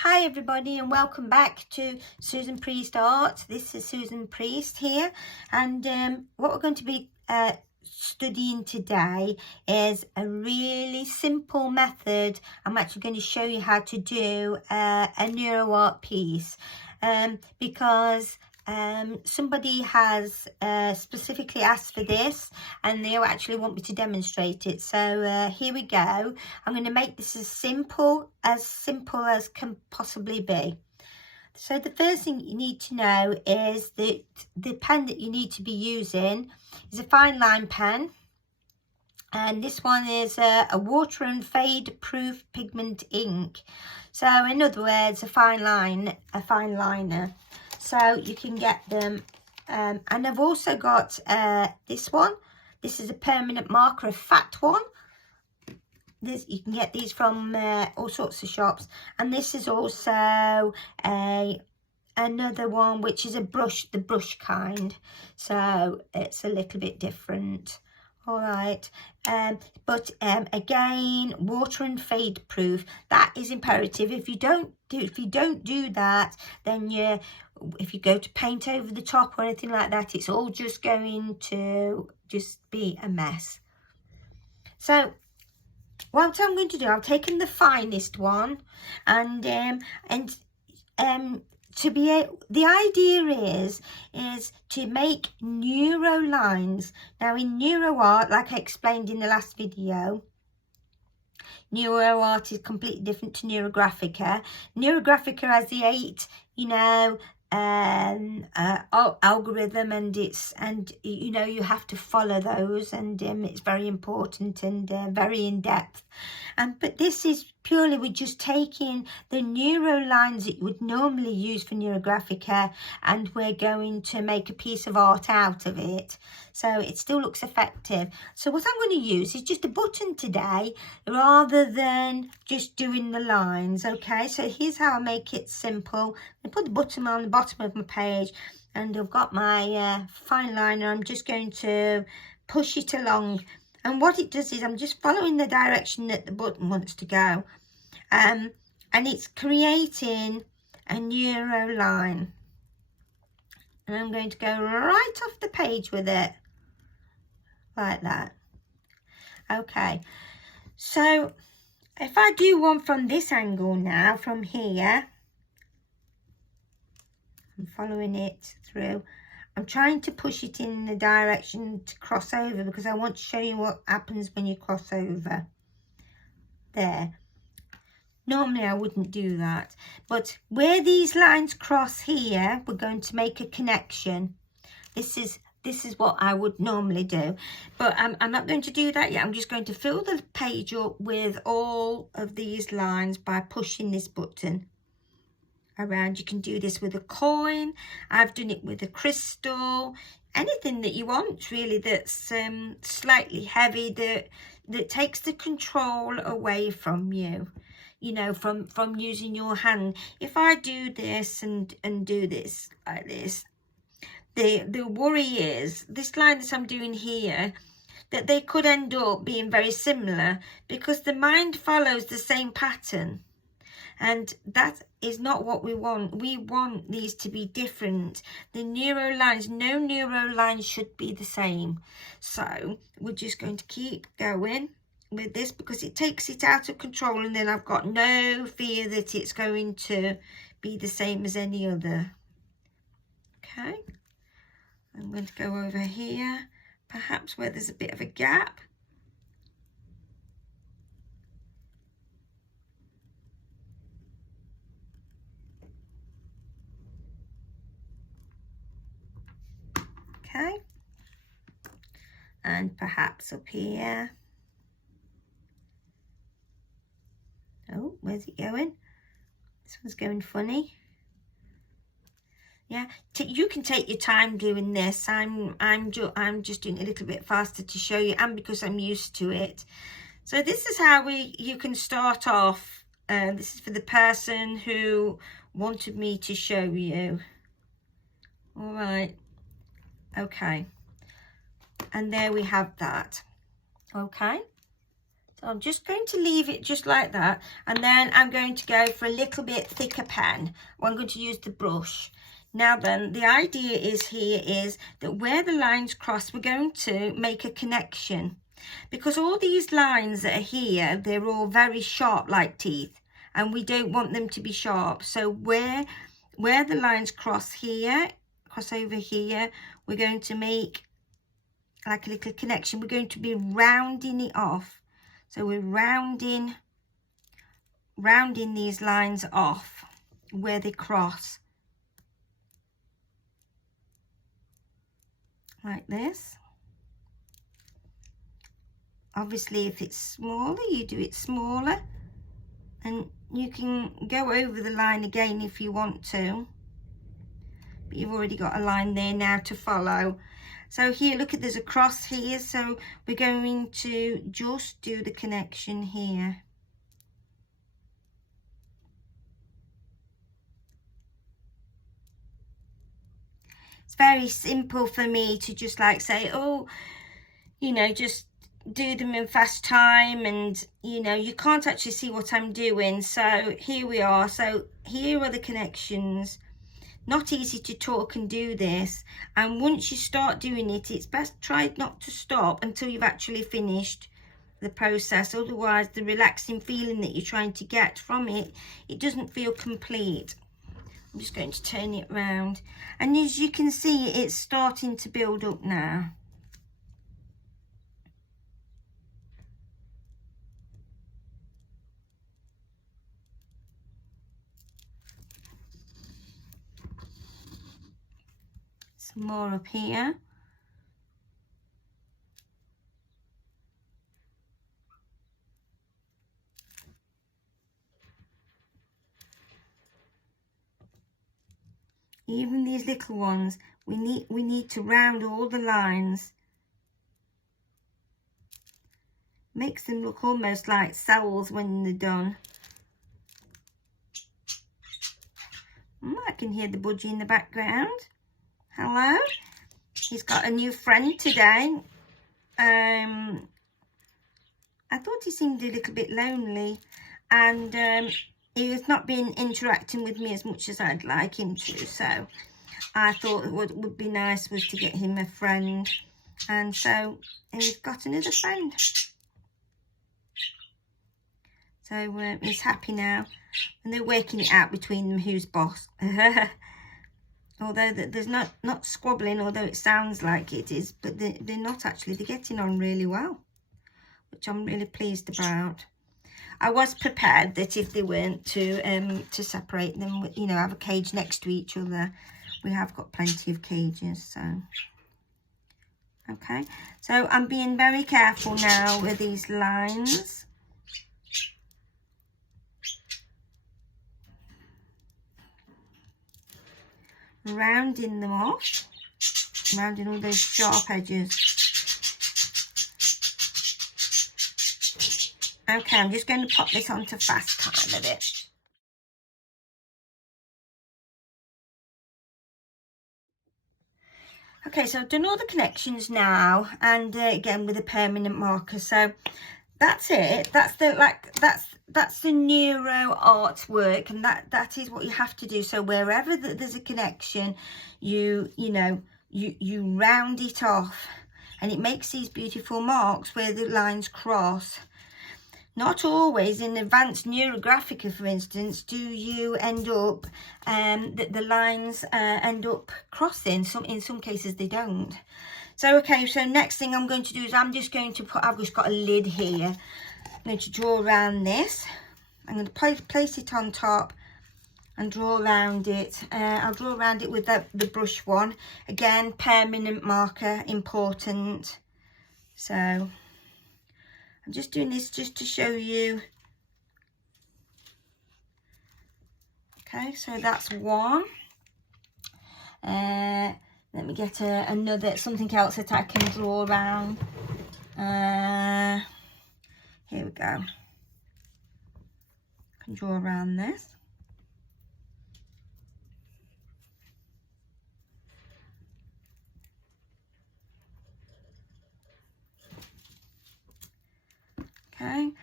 Hi everybody and welcome back to Susan Priest Art. This is Susan Priest here, and what we're going to be studying today is a really simple method. I'm actually going to show you how to do a neuro art piece because somebody has specifically asked for this and they actually want me to demonstrate it. So here we go. I'm going to make this as simple as can possibly be. So the first thing you need to know is that the pen that you need to be using is a fine line pen, and this one is a water and fade proof pigment ink. So in other words, a fine liner. So you can get them, and I've also got this one. This is a permanent marker, a fat one. You can get these from all sorts of shops, and this is also another one which is a brush, the brush kind, so it's a little bit different. All right, but again, water and fade proof, that is imperative. If you don't do that, then if you go to paint over the top or anything like that, it's all just going to be a mess. So what I'm going to do, I've taken the finest one, and the idea is to make neuro lines. Now in neuro art, like I explained in the last video, neuro art is completely different to neurographica. Neurographica has the 8, algorithm, and you have to follow those, and it's very important and very in depth. But this is purely, we're just taking the neuro lines that you would normally use for neurographica, and we're going to make a piece of art out of it, so it still looks effective. So what I'm going to use is just a button today rather than just doing the lines. Okay, so here's how I make it simple. I put the button on the bottom of my page, and I've got my fine liner. I'm just going to push it along, and what it does is I'm just following the direction that the button wants to go, and it's creating a neuro line, and I'm going to go right off the page with it like that. Okay, so if I do one from this angle now, from here, I'm following it through. I'm trying to push it in the direction to cross over, because I want to show you what happens when you cross over. There. Normally I wouldn't do that, but where these lines cross here, we're going to make a connection. This is what I would normally do, but I'm not going to do that yet. I'm just going to fill the page up with all of these lines by pushing this button around. You can do this with a coin. I've done it with a crystal, anything that you want really that's slightly heavy, that takes the control away from you, from using your hand. If I do this and do this like this, the worry is this line that I'm doing here, that they could end up being very similar, because the mind follows the same pattern, and that is not what we want. We want these to be different. The neuro lines, no neuro lines should be the same. So we're just going to keep going with this, because it takes it out of control, and then I've got no fear that it's going to be the same as any other. Okay, I'm going to go over here, perhaps where there's a bit of a gap. Okay, and perhaps up here. Oh, where's it going? This one's going funny. Yeah, you can take your time doing this. I'm just doing it a little bit faster to show you, and because I'm used to it. So this is how you can start off. This is for the person who wanted me to show you. All right. Okay, and there we have that. Okay, So I'm just going to leave it just like that, and then I'm going to go for a little bit thicker pen. I'm going to use the brush. Now then, the idea is here is that where the lines cross, we're going to make a connection, because all these lines that are here, they're all very sharp like teeth, and we don't want them to be sharp. So where the lines cross here, cross over here, we're going to make like a little connection. We're going to be rounding it off. So we're rounding these lines off where they cross. Like this. Obviously, if it's smaller, you do it smaller. And you can go over the line again if you want to. But you've already got a line there now to follow. So here, look at, there's a cross here. So we're going to just do the connection here. It's very simple for me to just like say, oh, you know, just do them in fast time, and you know, you can't actually see what I'm doing. So here we are. So here are the connections. Not easy to talk and do this, and once you start doing it, it's best try not to stop until you've actually finished the process. Otherwise, the relaxing feeling that you're trying to get from it, it doesn't feel complete. I'm just going to turn it around, and as you can see, it's starting to build up now. Some more up here. Even these little ones, we need to round all the lines. Makes them look almost like cells when they're done. I can hear the budgie in the background. Hello. He's got a new friend today. I thought he seemed a little bit lonely, and he has not been interacting with me as much as I'd like him to. So I thought what would be nice was to get him a friend, and so he's got another friend. So he's happy now, and they're working it out between them who's boss. Although there's not squabbling, although it sounds like it is, but they're not actually. They're getting on really well, which I'm really pleased about. I was prepared that if they weren't to separate them, you know, have a cage next to each other. We have got plenty of cages, so okay. So I'm being very careful now with these lines. Rounding them off, rounding all those sharp edges. Okay, I'm just going to pop this onto fast time a bit. Okay, so I've done all the connections now, and again with a permanent marker. So that's it. That's the Neuro artwork, and that is what you have to do. So wherever there's a connection, you round it off, and it makes these beautiful marks where the lines cross. Not always in advanced neurographica, for instance, do you end up the lines end up crossing. In some cases they don't. So okay, so next thing I'm going to do is I'm just going to put, I've just got a lid here. I'm going to draw around this. I'm going to place it on top and draw around it. I'll draw around it with the brush one. Again, permanent marker, important. So I'm just doing this just to show you. Okay, so that's one. Let me get something else that I can draw around. Here we go. I can draw around this. Okay,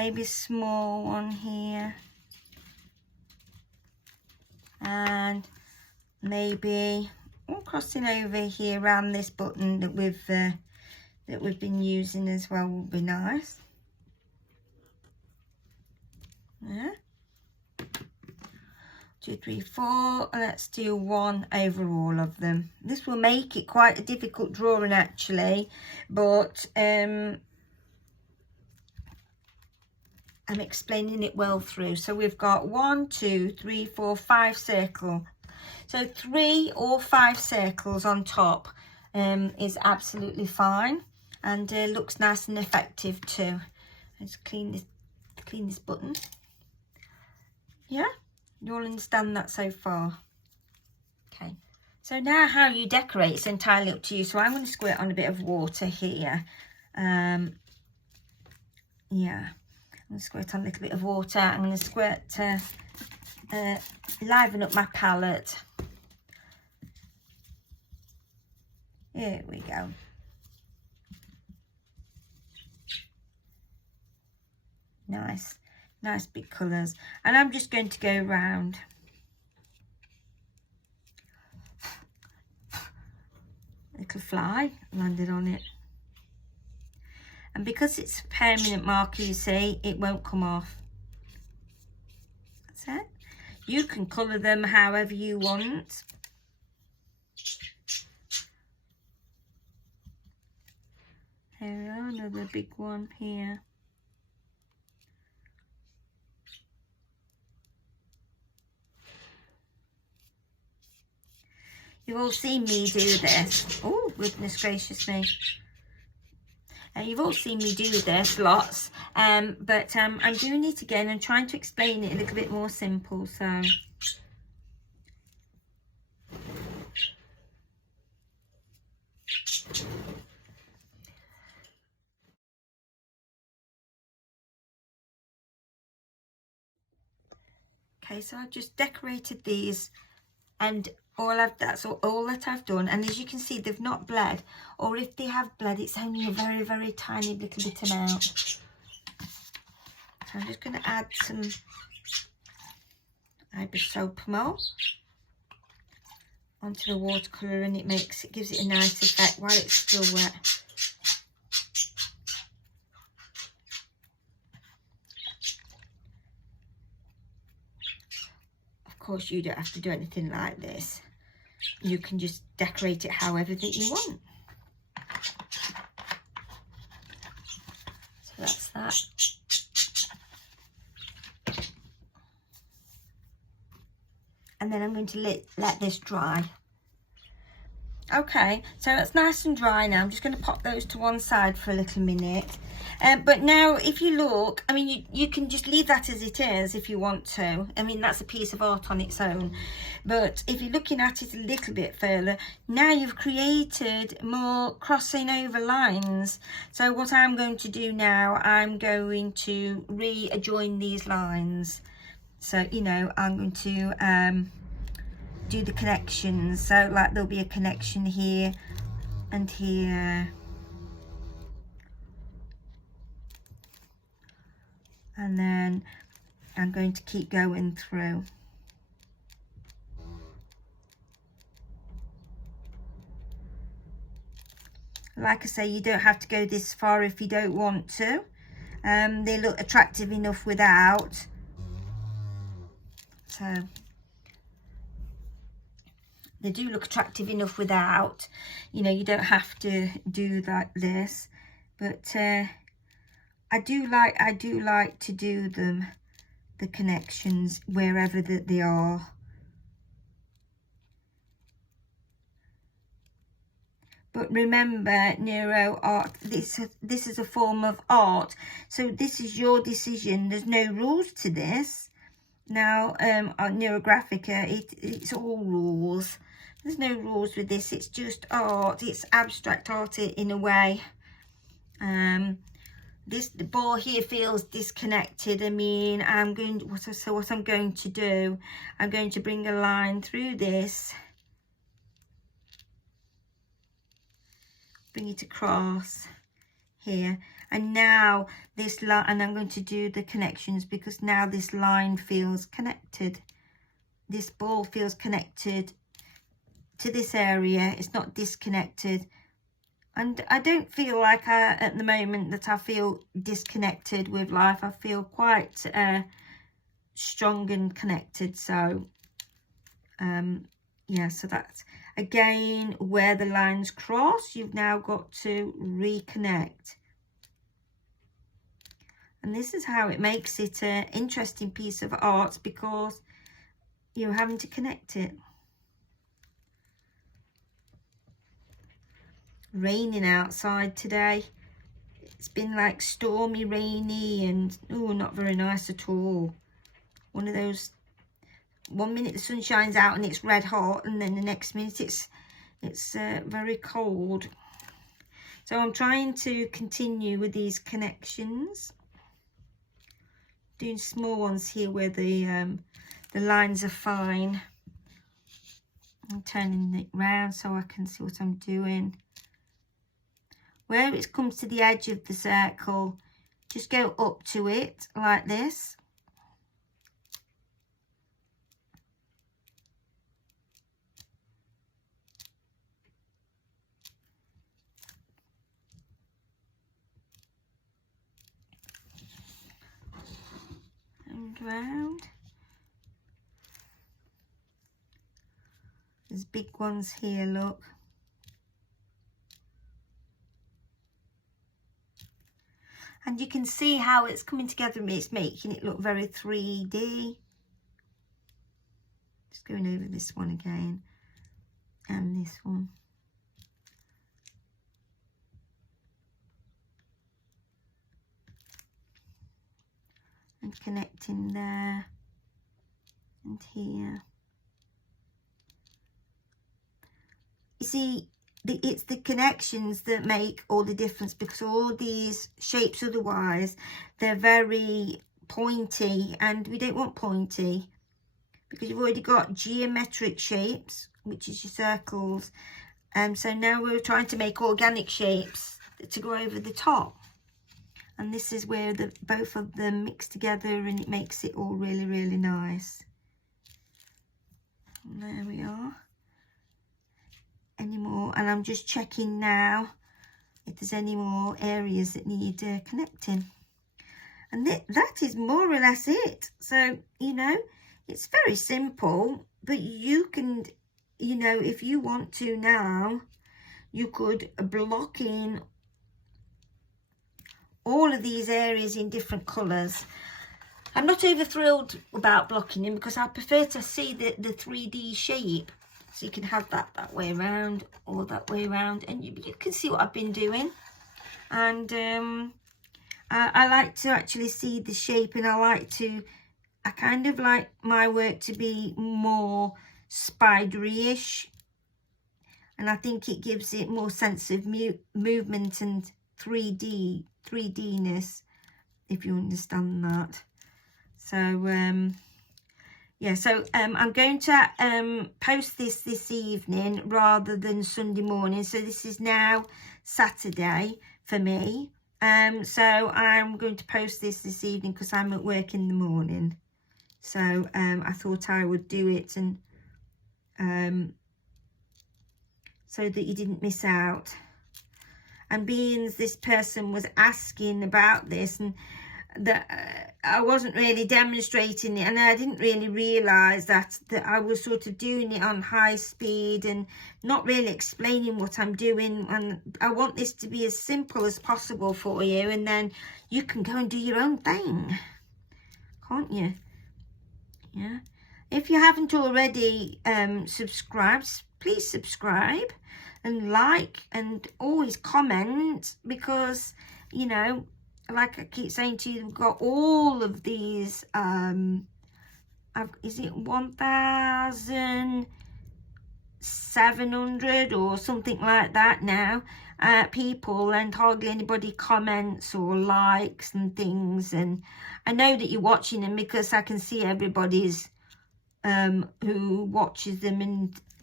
maybe a small one here, and maybe crossing over here around this button that we've been using as well will be nice. Yeah. 2, 3, 4. Let's do 1 over all of them. This will make it quite a difficult drawing actually, but I'm explaining it well through. So we've got 1, 2, 3, 4, 5 circles. So 3 or 5 circles on top is absolutely fine, and looks nice and effective too. Let's clean this button. Yeah, you all understand that so far? Okay, so now how you decorate is entirely up to you. So I'm going to squirt on a bit of water here. Yeah, I'm going to squirt on a little bit of water. I'm going to squirt liven up my palette. Here we go. Nice big colours, and I'm just going to go round. Little fly landed on it, and because it's a permanent marker, you see, it won't come off. That's it. You can colour them however you want. There we go, another big one here. You've all seen me do this. Oh, goodness gracious me. You've all seen me do this lots, but I'm doing it again and trying to explain it a little bit more simple. So okay, so I've just decorated these, and that's all that I've done. And as you can see, they've not bled, or if they have bled, it's only a very, very tiny little bit amount. So I'm just going to add some Isopropanol onto the watercolour, and it gives it a nice effect while it's still wet. Of course, you don't have to do anything like this. You can just decorate it however that you want. So that's that. And then I'm going to let this dry. Okay, so it's nice and dry now. I'm just going to pop those to one side for a little minute. But now, if you look, I mean, you can just leave that as it is if you want to. I mean, that's a piece of art on its own. But if you're looking at it a little bit further, now you've created more crossing over lines. So what I'm going to do now, I'm going to readjoin these lines. So, you know, I'm going to do the connections. So like there'll be a connection here and here. And then I'm going to keep going through. Like I say, you don't have to go this far if you don't want to. They look attractive enough without. So they do look attractive enough without. You know, you don't have to do like this. But I do like to do them, the connections, wherever that they are. But remember, Neuro art, this is a form of art. So this is your decision. There's no rules to this. Now, on Neurographica, it's all rules. There's no rules with this. It's just art. It's abstract art in a way. The ball here feels disconnected. I mean, what I'm going to do, I'm going to bring a line through this, bring it across here, And now this line, and I'm going to do the connections, because now this line feels connected. This ball feels connected to this area. It's not disconnected. And I don't feel like at the moment that I feel disconnected with life. I feel quite strong and connected. So yeah, so that's again where the lines cross. You've now got to reconnect. And this is how it makes it an interesting piece of art, because you're having to connect it. Raining outside today. It's been like stormy, rainy, and oh, not very nice at all. One of those, one minute the sun shines out and it's red hot, and then the next minute it's very cold. So I'm trying to continue with these connections, doing small ones here where the lines are fine. I'm turning it round so I can see what I'm doing. Where it comes to the edge of the circle, just go up to it like this. And round. There's big ones here, look. And you can see how it's coming together. It's making it look very 3D. Just going over this one again. And this one. And connecting there. And here. You see, it's the connections that make all the difference, because all these shapes otherwise they're very pointy, and we don't want pointy because you've already got geometric shapes, which is your circles. So now we're trying to make organic shapes to go over the top, and this is where both of them mix together, and it makes it all really, really nice. And there we are. Any more, and I'm just checking now if there's any more areas that need connecting, and that is more or less it. So, you know, it's very simple, but you can, you know, if you want to now, you could block in all of these areas in different colours. I'm not over thrilled about blocking in, because I prefer to see the 3D shape. So you can have that way around or that way around, and you can see what I've been doing. And I like to actually see the shape, and I kind of like my work to be more spidery-ish, and I think it gives it more sense of movement and 3Dness, if you understand that. So yeah, so I'm going to post this evening rather than Sunday morning. So this is now Saturday for me. So I'm going to post this evening because I'm at work in the morning. So I thought I would do it, and so that you didn't miss out. And being this person was asking about this, and that I wasn't really demonstrating it, and I didn't really realise that I was sort of doing it on high speed and not really explaining what I'm doing. And I want this to be as simple as possible for you, and then you can go and do your own thing, can't you? Yeah. If you haven't already subscribed, please subscribe and like, and always comment, because, you know, like I keep saying to you, we've got all of these, is it 1,700 or something like that now, people, and hardly anybody comments or likes and things. And I know that you're watching them, because I can see everybody's who watches them, and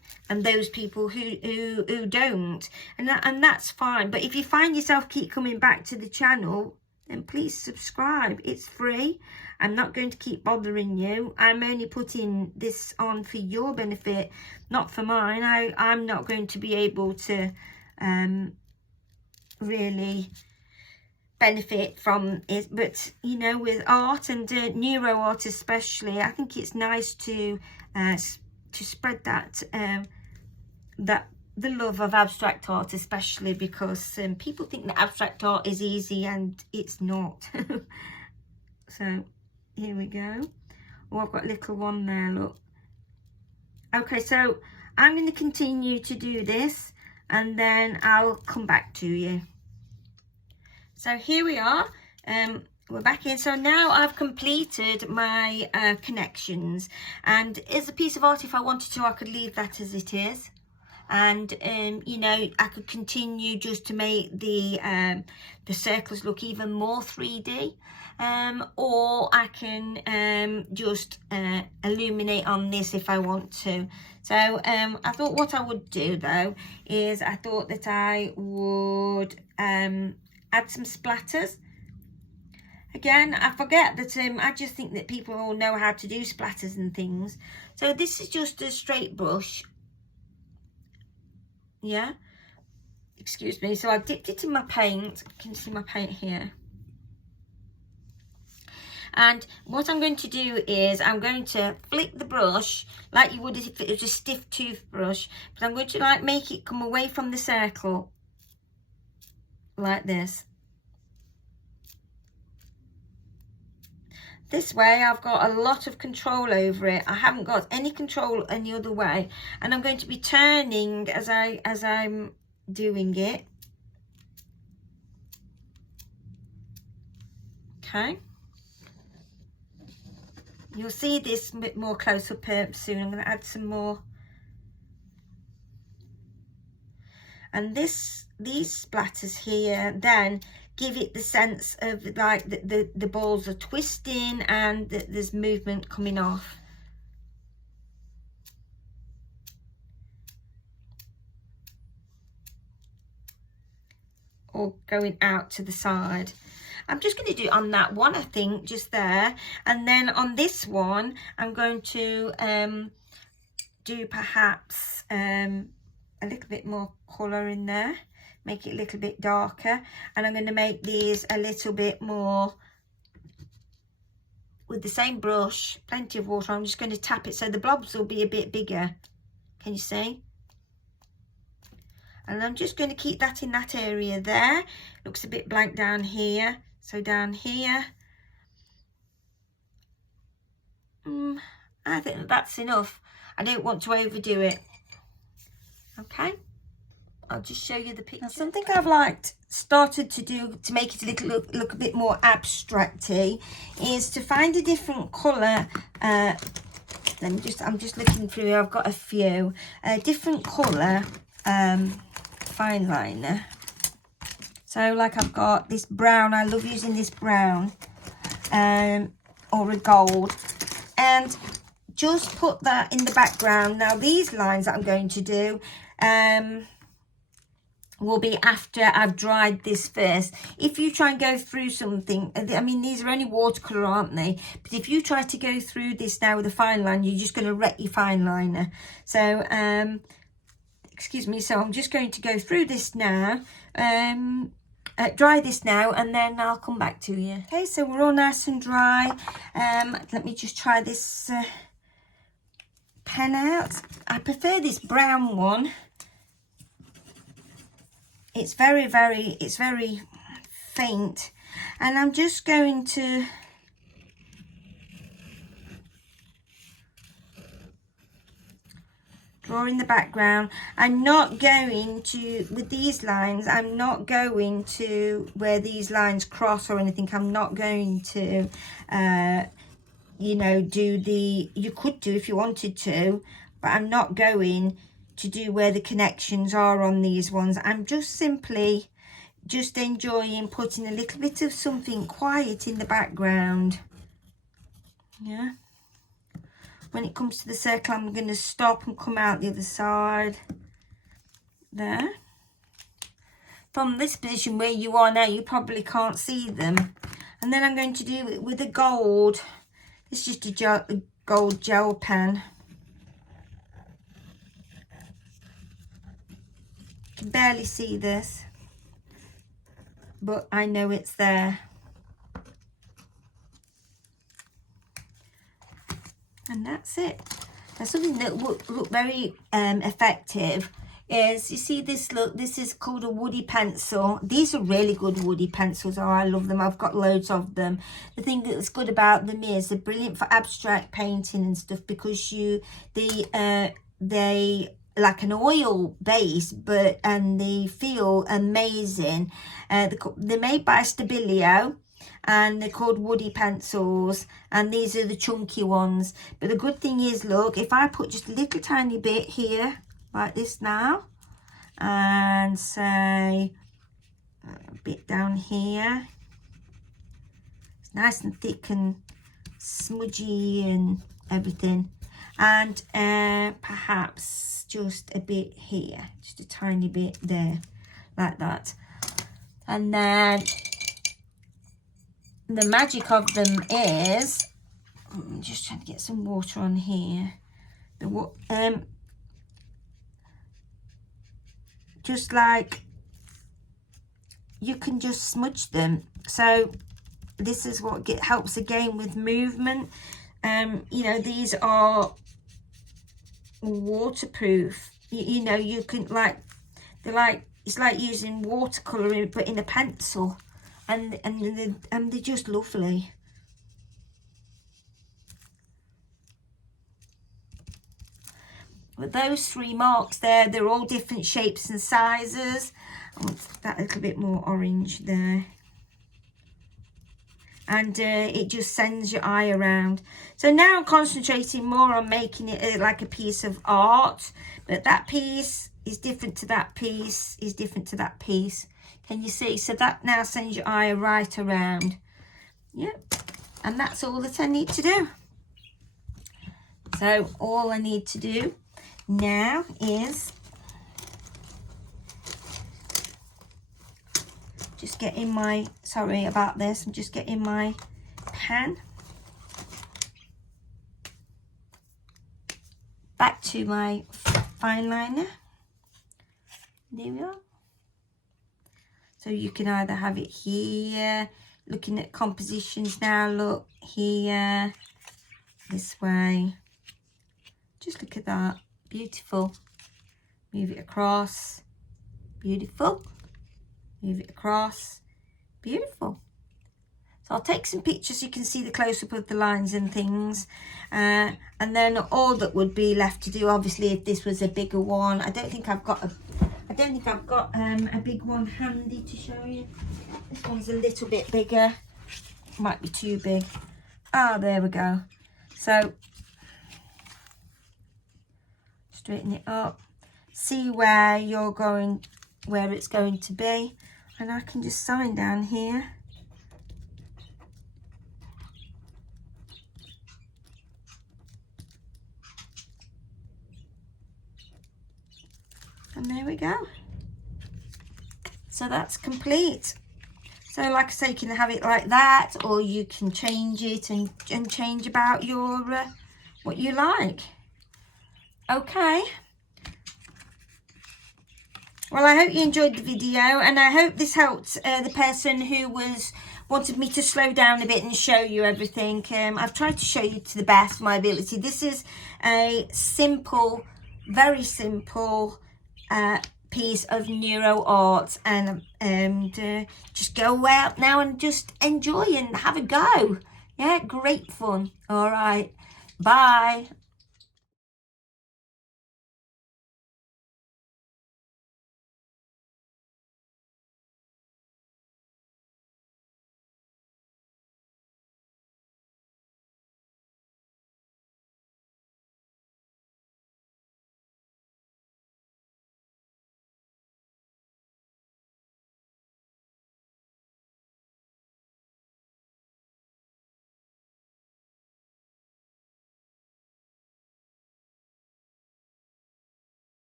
and those people who don't, and that's fine. But if you find yourself keep coming back to the channel, then please subscribe. It's free. I'm not going to keep bothering you. I'm only putting this on for your benefit, not for mine. I'm not going to be able to really benefit from it, but you know, with art and neuro art especially, I think it's nice to spread that the love of abstract art, especially because people think that abstract art is easy, and it's not. So here we go. Oh, I've got a little one there, look. Okay, so I'm going to continue to do this, and then I'll come back to you. So here we are, we're back in. So now I've completed my connections, and as a piece of art, if I wanted to, I could leave that as it is. And you know, I could continue just to make the circles look even more 3D, or I can just illuminate on this if I want to. So I thought what I would do though is I thought that I would add some splatters. Again, I forget that I just think that people all know how to do splatters and things. So this is just a straight brush. Yeah, excuse me. So I dipped it in my paint. Can you see my paint here? And what I'm going to do is I'm going to flick the brush like you would if it was a stiff toothbrush, but I'm going to like make it come away from the circle like this. This way I've got a lot of control over it. I haven't got any control any other way, and I'm going to be turning as I'm doing it. Okay, you'll see this a bit more close up soon. I'm going to add some more, and these splatters here then give it the sense of like the balls are twisting and that there's movement coming off. Or going out to the side. I'm just going to do it on that one, I think, just there. And then on this one, I'm going to do perhaps a little bit more colour in there. Make it a little bit darker, and I'm going to make these a little bit more with the same brush, plenty of water. I'm just going to tap it so the blobs will be a bit bigger. Can you see? And I'm just going to keep that in that area there. Looks a bit blank down here, so down here. I think that's enough. I don't want to overdo it. Okay, I'll just show you the picture. Now, something I've started to do to make it a little look a bit more abstracty is to find a different colour. I'm just looking through. I've got a few different colour fine liner. So like I've got this brown. I love using this brown or a gold, and just put that in the background. Now these lines that I'm going to do will be after I've dried this first. If you try and go through something, I mean, these are only watercolour, aren't they? But if you try to go through this now with a fine line, you're just going to wreck your fine liner. So, excuse me, so I'm just going to go through this now, dry this now, and then I'll come back to you. Okay, so we're all nice and dry. Let me just try this pen out. I prefer this brown one. It's very faint, and I'm just going to draw in the background. I'm not going to, with these lines, I'm not going to where these lines cross or anything. I'm not going to you know, do the, you could do if you wanted to, but I'm not going to do where the connections are on these ones. I'm just simply just enjoying putting a little bit of something quiet in the background. Yeah, when it comes to the circle, I'm going to stop and come out the other side. There. From this position where you are now, you probably can't see them. And then I'm going to do it with a gold. It's just a gold gel pen. You can barely see this, but I know it's there. And that's it. Now, something that would look very effective is, you see this, look, this is called a woody pencil. These are really good woody pencils. Oh, I love them. I've got loads of them. The thing that's good about them is they're brilliant for abstract painting and stuff, because they like an oil base, and they feel amazing. They're made by Stabilio, and they're called woody pencils, and these are the chunky ones. But the good thing is, look, if I put just a little tiny bit here like this now, and say a bit down here, it's nice and thick and smudgy and everything, and perhaps just a bit here, just a tiny bit there, like that. And then the magic of them is, I'm just trying to get some water on here. Just like, you can just smudge them. So this is what helps again with movement. You know, these are waterproof. You know, you can it's like using watercolor but in a pencil, and they're just lovely. With those 3 marks there, they're all different shapes and sizes. I want that little bit more orange there. And it just sends your eye around. So now I'm concentrating more on making it like a piece of art. But that piece is different to that piece, is different to that piece. Can you see? So that now sends your eye right around. Yep. And that's all that I need to do. So all I need to do now is just getting my, sorry about this, I'm just getting my pen back to my fine liner. There we are. So you can either have it here, looking at compositions now, look here, this way. Just look at that. Beautiful. Move it across. Beautiful. Move it across. Beautiful. So I'll take some pictures so you can see the close-up of the lines and things. And then all that would be left to do, obviously, if this was a bigger one. I don't think I've got a big one handy to show you. This one's a little bit bigger. Might be too big. Ah, there we go. So straighten it up, see where you're going, where it's going to be, and I can just sign down here. And there we go. So that's complete. So like I say, you can have it like that, or you can change it and change about your what you like. Okay. Well, I hope you enjoyed the video, and I hope this helped the person who wanted me to slow down a bit and show you everything. I've tried to show you to the best of my ability. This is a simple, very simple piece of Neuro art, and just go out now and just enjoy and have a go. Yeah, great fun. All right, bye.